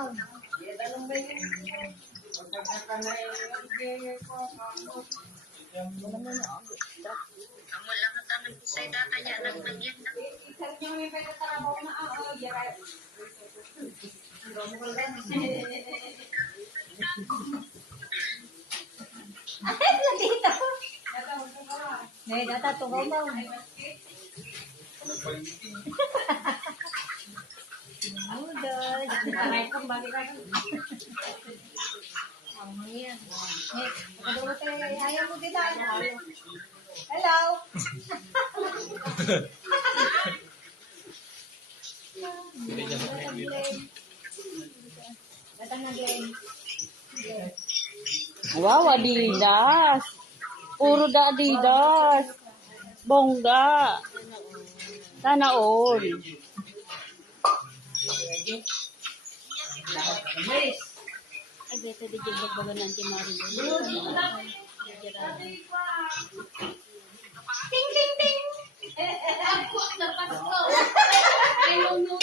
Amo lang ang tanong ko sa data niya nagtagyan na. Dito. May data to mo. Udol. Ay, kung balik ka. Ayan. Ayaw mo dito. Hello. Datang na Glenn. Wow, Adidas. Puro da Adidas. Bongga. Sana all. Ay, beto di jibag baga nanti Mario. Ting, ting, ting. Ako na pasko. Ay, no.